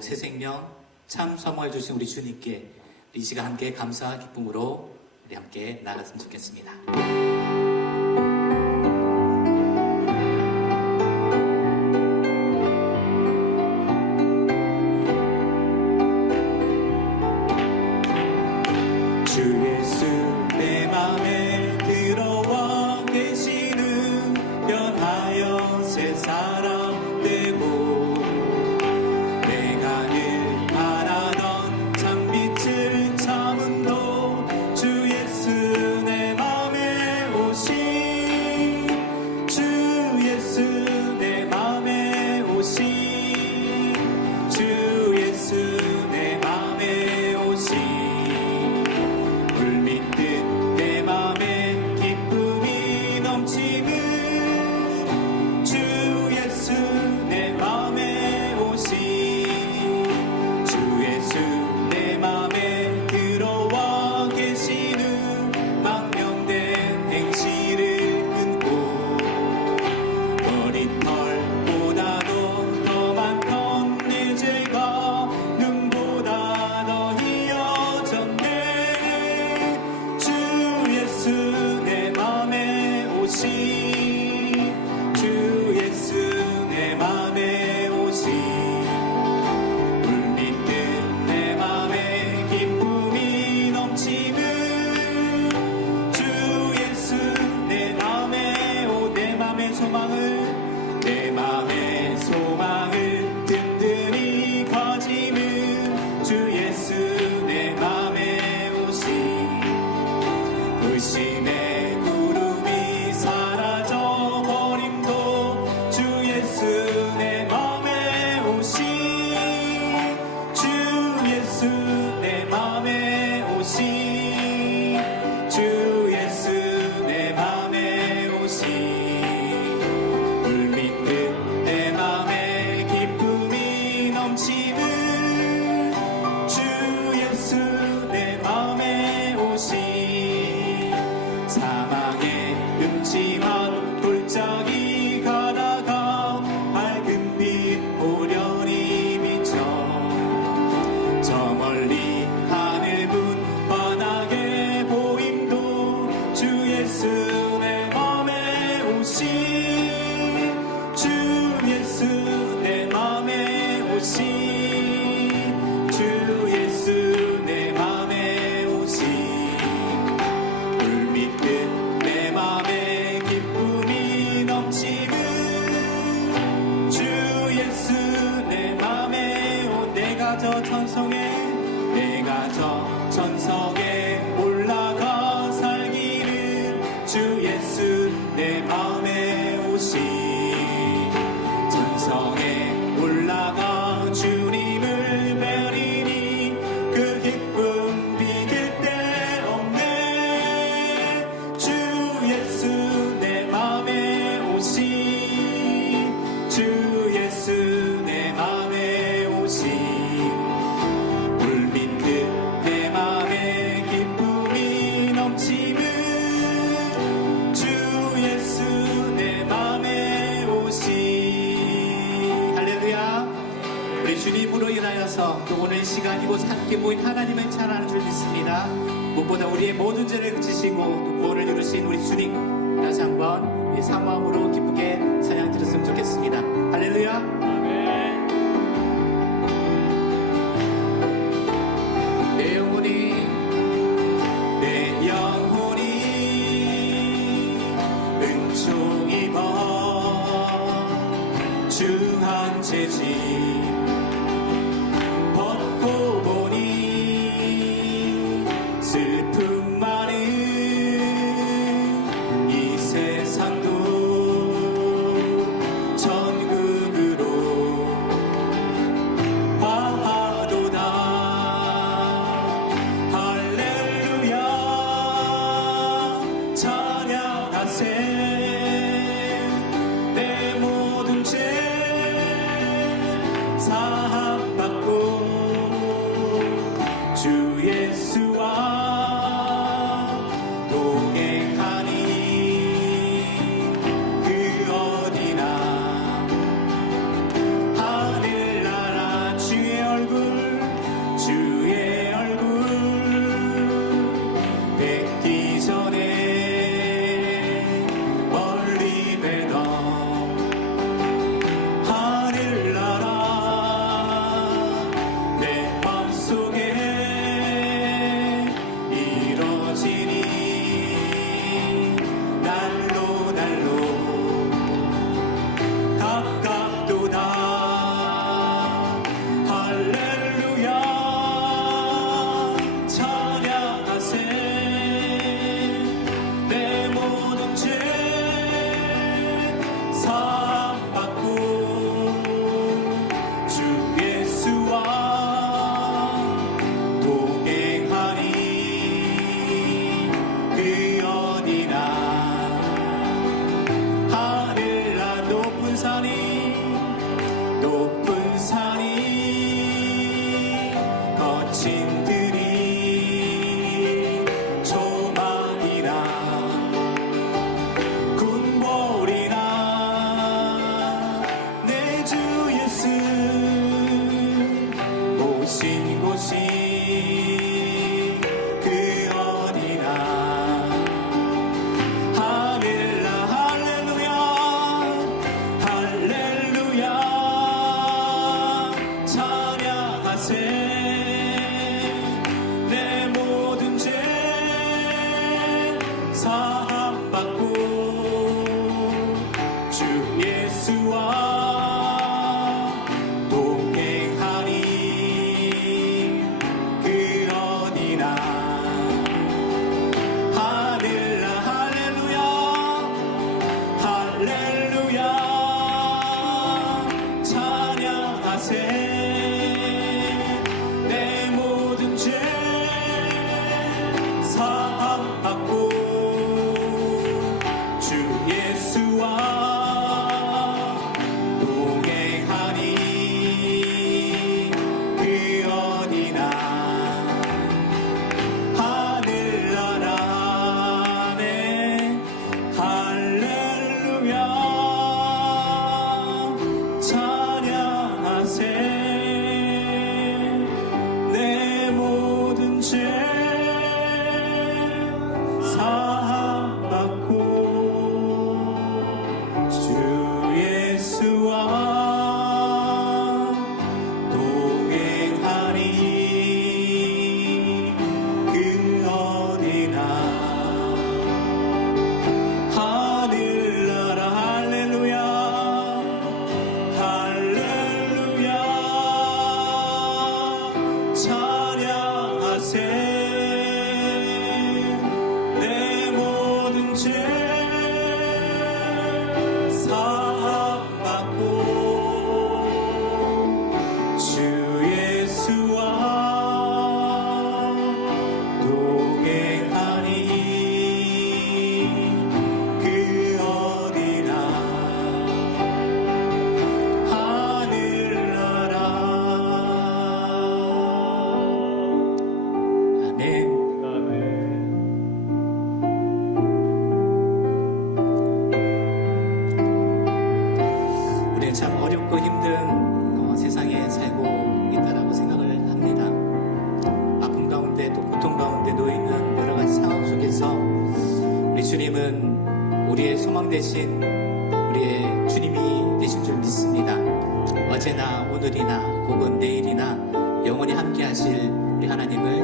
영국 새 생명 참 선물 주신 우리 주님께 이 시간 함께 감사와 기쁨으로 우리 함께 나갔으면 좋겠습니다. 되신 우리 주님 다시 한번 사모함으로 기쁘게 찬양 드렸으면 좋겠습니다. 할렐루야. 사 주님은 우리의 소망 대신 우리의 주님이 되신 줄 믿습니다. 어제나 오늘이나 혹은 내일이나 영원히 함께 하실 우리 하나님을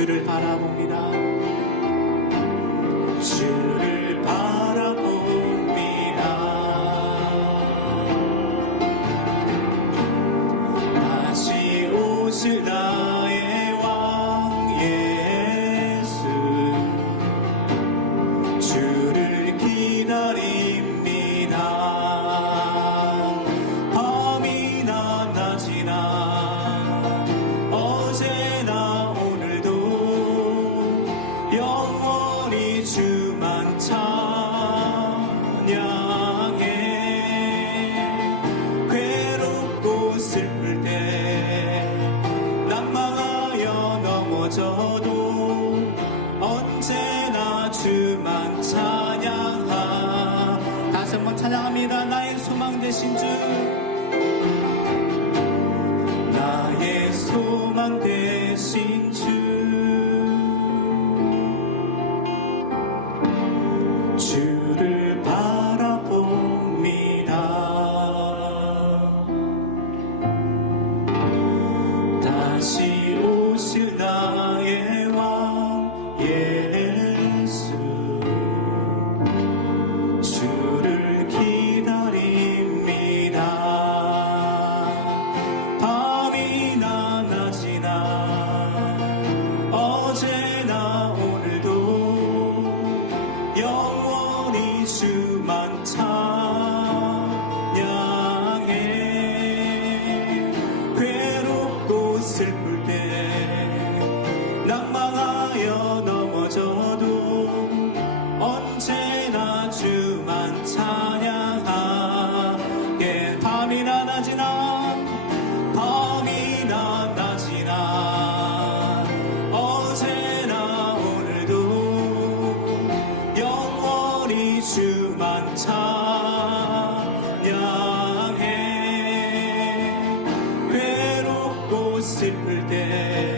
주를 바라봅니다. your 슬플 때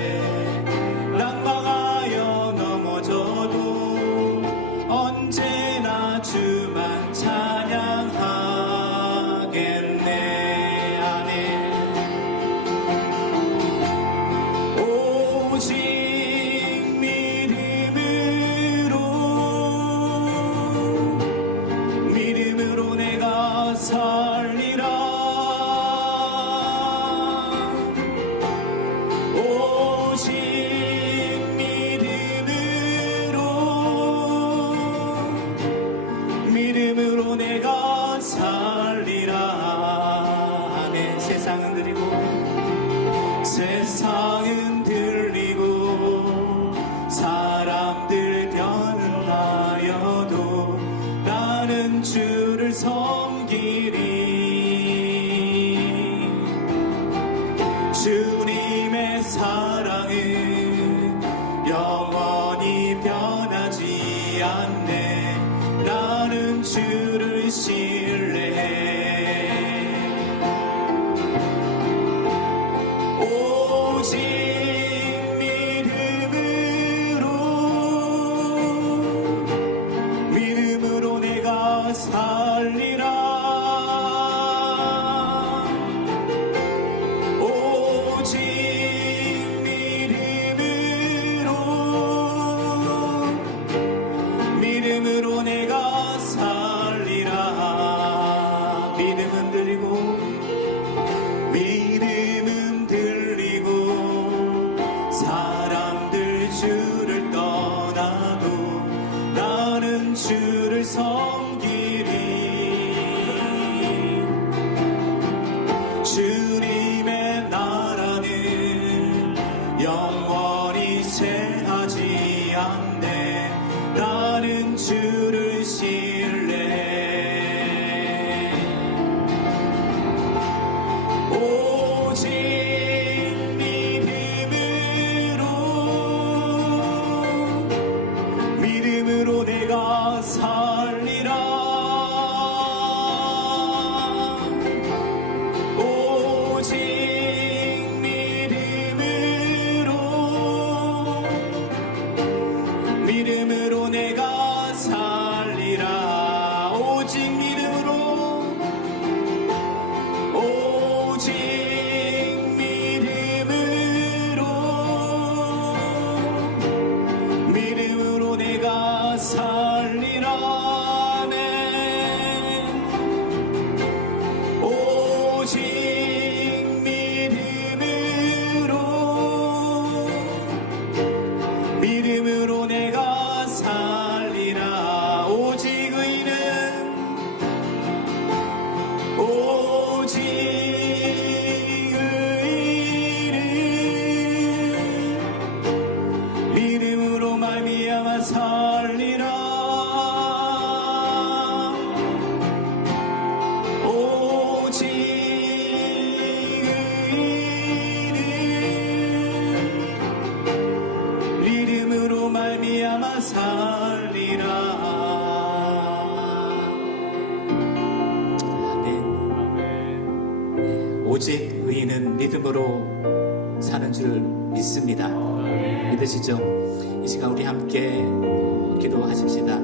기도하십시다.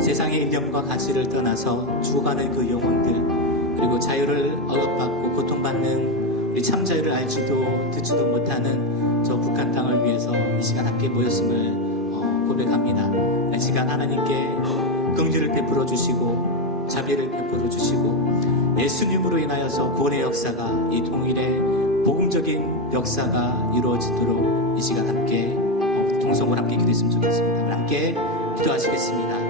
세상의 이념과 가치를 떠나서 죽어가는 그 영혼들 그리고 자유를 억압받고 고통받는 우리 참 자유를 알지도 듣지도 못하는 저 북한 땅을 위해서 이 시간 함께 모였음을 어, 고백합니다. 이 시간 하나님께 긍휼을 베풀어 주시고 자비를 베풀어 주시고 예수님으로 인하여서 구원의 역사가 이 통일의 복음적인 역사가 이루어지도록 이 시간 함께 어, 동성으로 함께 기도했으면 좋겠습니다. 함께 기도하시겠습니다.